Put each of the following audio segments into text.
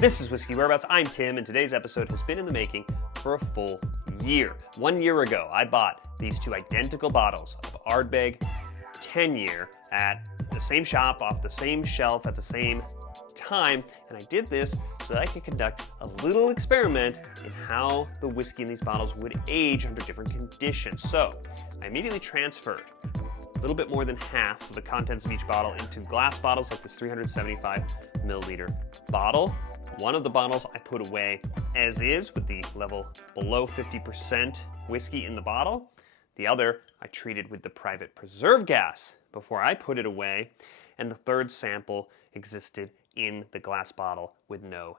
This is Whiskey Whereabouts. I'm Tim, and today's episode has been in the making for a full year. 1 year ago, I bought these two identical bottles of Ardbeg 10 year at the same shop, off the same shelf, at the same time, and I did this so that I could conduct a little experiment in how the whiskey in these bottles would age under different conditions. So, I immediately transferred a little bit more than half of the contents of each bottle into glass bottles like this 375 milliliter bottle. One of the bottles I put away as is with the level below 50% whiskey in the bottle. The other I treated with the private preserve gas before I put it away. And the third sample existed in the glass bottle with no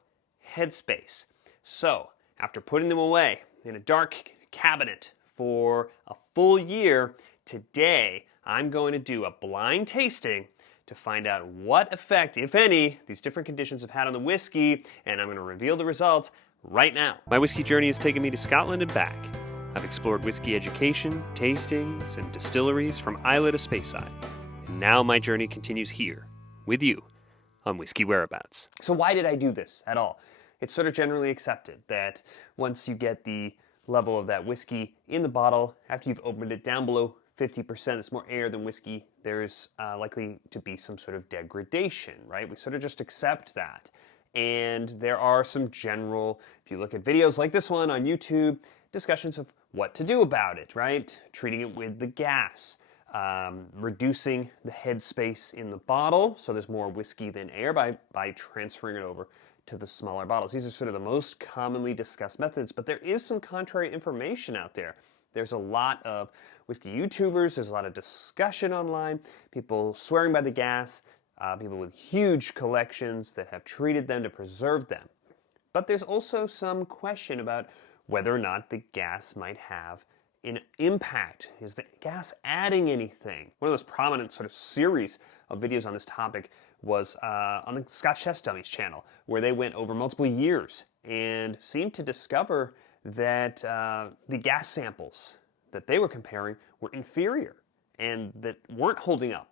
headspace. So, after putting them away in a dark cabinet for a full year, today I'm going to do a blind tasting to find out what effect, if any, these different conditions have had on the whiskey, and I'm going to reveal the results right now. My whiskey journey has taken me to Scotland and back. I've explored whiskey education, tastings, and distilleries from Islay to Speyside. And now my journey continues here, with you, on Whiskey Whereabouts. So why did I do this at all? It's sort of generally accepted that once you get the level of that whiskey in the bottle, after you've opened it down below 50%, it's more air than whiskey, there's likely to be some sort of degradation, right? We sort of just accept that. And there are some general, if you look at videos like this one on YouTube, discussions of what to do about it, right? Treating it with the gas, reducing the headspace in the bottle, so there's more whiskey than air by transferring it over to the smaller bottles. These are sort of the most commonly discussed methods, but there is some contrary information out there. There's a lot of whiskey YouTubers, there's a lot of discussion online, people swearing by the gas, people with huge collections that have treated them to preserve them. But there's also some question about whether or not the gas might have an impact. Is the gas adding anything? One of those prominent sort of series of videos on this topic was on the Scotch Test Dummies channel, where they went over multiple years and seemed to discover that the gas samples that they were comparing were inferior and that weren't holding up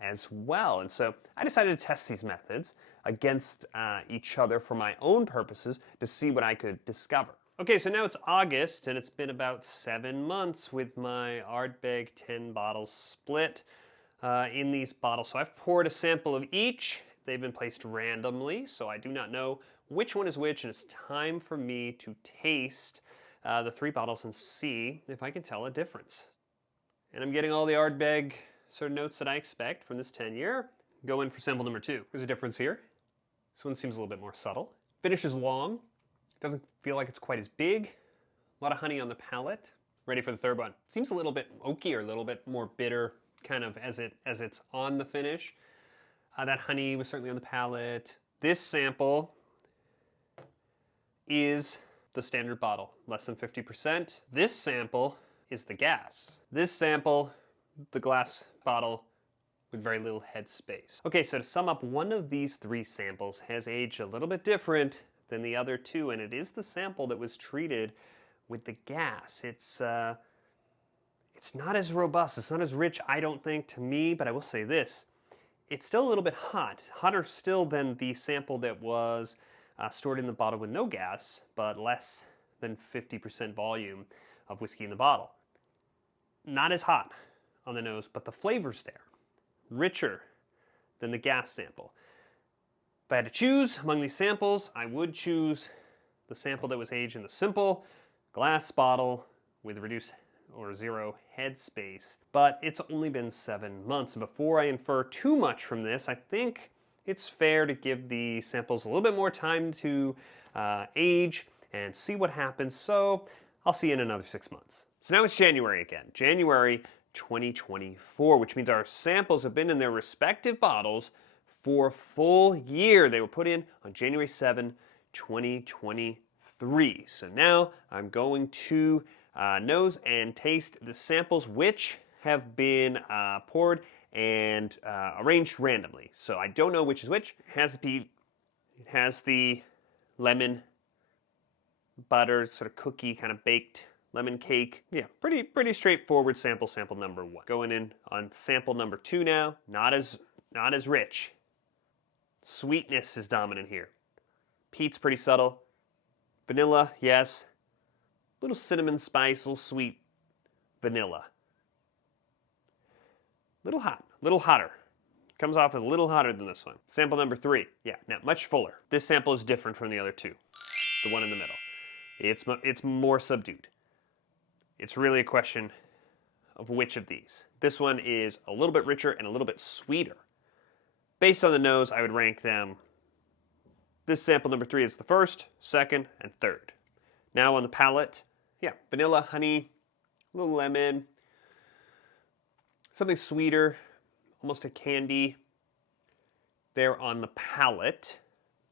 as well. And so I decided to test these methods against each other for my own purposes to see what I could discover. Okay, so now it's August and it's been about 7 months with my Ardbeg 10 bottles split in these bottles. So I've poured a sample of each. They've been placed randomly, so I do not know which one is which, and it's time for me to taste the 3 bottles and see if I can tell a difference. And I'm getting all the Ardbeg sort of notes that I expect from this 10 year. Go in for sample number 2. There's a difference here. This one seems a little bit more subtle. Finish is long. Doesn't feel like it's quite as big. A lot of honey on the palate. Ready for the third one. Seems a little bit oaky or a little bit more bitter kind of as it's on the finish. That honey was certainly on the palate. This sample is the standard bottle, less than 50%. This sample is the gas. This sample, the glass bottle with very little headspace. Okay, so to sum up, one of these 3 samples has aged a little bit different than the other 2, and it is the sample that was treated with the gas. It's not as robust, it's not as rich, I don't think, to me, but I will say this. It's still a little bit hot, hotter still than the sample that was stored in the bottle with no gas, but less than 50% volume of whiskey in the bottle. Not as hot on the nose, but the flavor's there. Richer than the gas sample. If I had to choose among these samples, I would choose the sample that was aged in the simple glass bottle with reduced or 0 headspace. But it's only been 7 months, and before I infer too much from this, I think it's fair to give the samples a little bit more time to age and see what happens. So I'll see you in another 6 months. So now it's January again, January 2024, which means our samples have been in their respective bottles for a full year. They were put in on January 7, 2023. So now I'm going to nose and taste the samples which have been poured and arranged randomly. So I don't know which is which. It has the lemon butter, sort of cookie, kind of baked lemon cake. Yeah, pretty straightforward sample number 1. Going in on sample number 2 now. Not as rich. Sweetness is dominant here. Peat's pretty subtle. Vanilla, yes. Little cinnamon spice, little sweet vanilla. Little hot, little hotter. Comes off as a little hotter than this one. Sample number 3, yeah, now much fuller. This sample is different from the other two. The one in the middle. It's more subdued. It's really a question of which of these. This one is a little bit richer and a little bit sweeter. Based on the nose, I would rank them. This sample number 3 is the first, second, and third. Now on the palate, yeah, vanilla, honey, a little lemon, something sweeter, almost a candy. There on the palate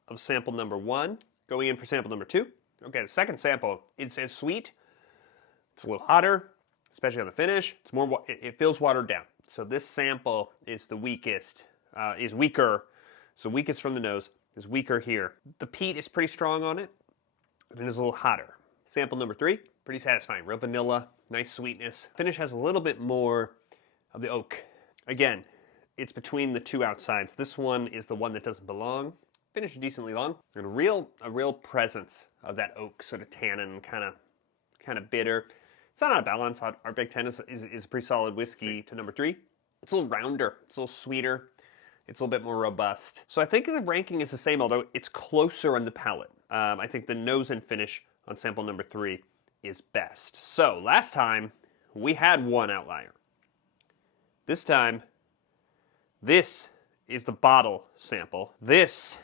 of sample number 1. Going in for sample number 2. Okay, the second sample, it's as sweet. It's a little hotter, especially on the finish. It's more, it feels watered down. So this sample is the weakest, is weaker. So weakest from the nose is weaker here. The peat is pretty strong on it, and it is a little hotter. Sample number 3, pretty satisfying. Real vanilla, nice sweetness. Finish has a little bit more of the oak. Again, it's between the two outsides. This one is the one that doesn't belong. Finish decently long, and a real presence of that oak sort of tannin, kind of bitter. It's not out of balance. Ardbeg Ten is a pretty solid whiskey to number 3. It's a little rounder, it's a little sweeter, it's a little bit more robust. So I think the ranking is the same, although it's closer on the palate. I think the nose and finish on sample number 3 is best. So last time we had one outlier. This time, this is the bottle sample. This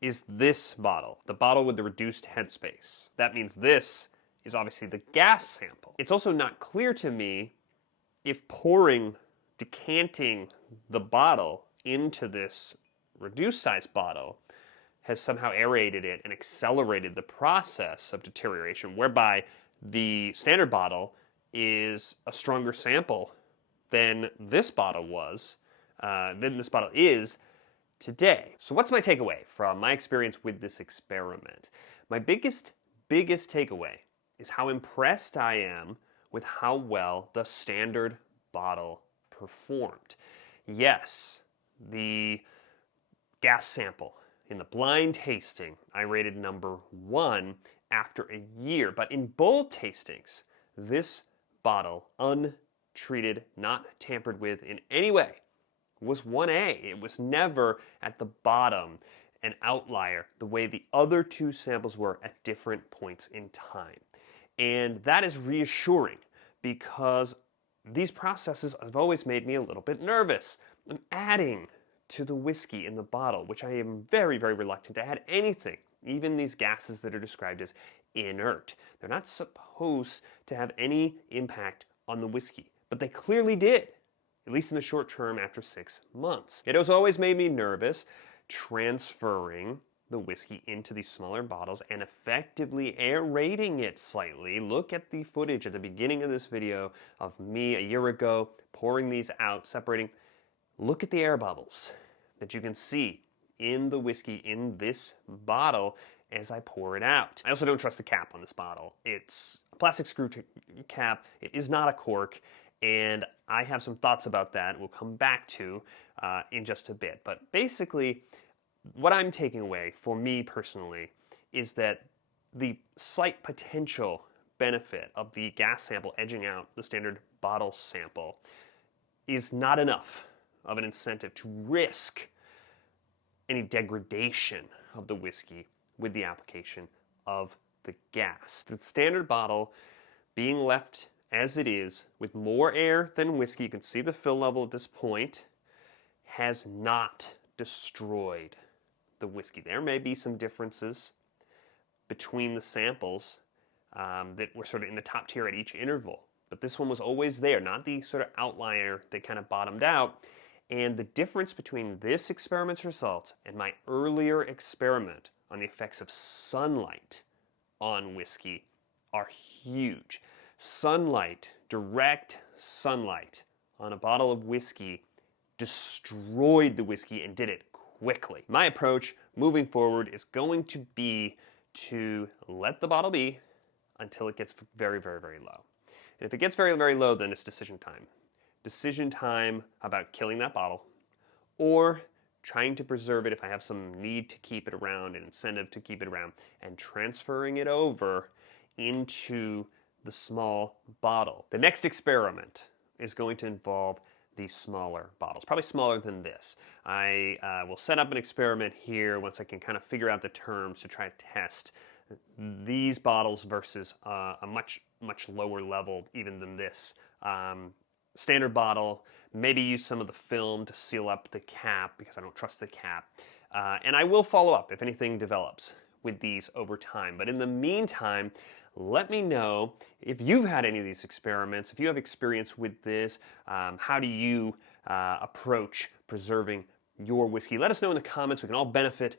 is this bottle, the bottle with the reduced headspace. That means this is obviously the gas sample. It's also not clear to me if decanting the bottle into this reduced size bottle has somehow aerated it and accelerated the process of deterioration, whereby the standard bottle is a stronger sample than this bottle was, than this bottle is today. So what's my takeaway from my experience with this experiment? My biggest takeaway is how impressed I am with how well the standard bottle performed. Yes, the gas sample in the blind tasting, I rated number 1 after a year, but in bold tastings, this bottle, untreated, not tampered with in any way, was 1A. It was never at the bottom, an outlier, the way the other two samples were at different points in time. And that is reassuring because these processes have always made me a little bit nervous. I'm adding to the whiskey in the bottle, which I am very, very reluctant to add anything, even these gases that are described as inert. They're not supposed to have any impact on the whiskey, but they clearly did, at least in the short term after 6 months. It has always made me nervous transferring the whiskey into these smaller bottles and effectively aerating it slightly. Look at the footage at the beginning of this video of me a year ago pouring these out, separating. Look at the air bubbles that you can see in the whiskey in this bottle as I pour it out. I also don't trust the cap on this bottle. It's a plastic screw cap. It is not a cork, and I have some thoughts about that we'll come back to in just a bit. But basically, what I'm taking away for me personally is that the slight potential benefit of the gas sample edging out the standard bottle sample is not enough of an incentive to risk any degradation of the whiskey with the application of the gas. The standard bottle being left as it is with more air than whiskey, you can see the fill level at this point, has not destroyed the whiskey. There may be some differences between the samples that were sort of in the top tier at each interval, but this one was always there, not the sort of outlier that kind of bottomed out. And the difference between this experiment's results and my earlier experiment on the effects of sunlight on whiskey are huge. Sunlight, direct sunlight on a bottle of whiskey destroyed the whiskey and did it quickly. My approach moving forward is going to be to let the bottle be until it gets very, very, very low. And if it gets very, very low, then it's decision time. Decision time about killing that bottle or trying to preserve it if I have some need to keep it around, an incentive to keep it around, and transferring it over into the small bottle. The next experiment is going to involve these smaller bottles, probably smaller than this. I will set up an experiment here once I can kind of figure out the terms to try to test these bottles versus a much lower level even than this standard bottle. Maybe use some of the film to seal up the cap because I don't trust the cap. And I will follow up if anything develops with these over time. But in the meantime, let me know if you've had any of these experiments, if you have experience with this, how do you approach preserving your whiskey? Let us know in the comments. We can all benefit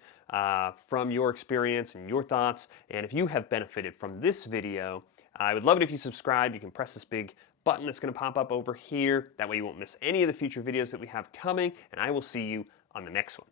from your experience and your thoughts. And if you have benefited from this video, I would love it if you subscribe. You can press this big button that's going to pop up over here. That way you won't miss any of the future videos that we have coming. And I will see you on the next one.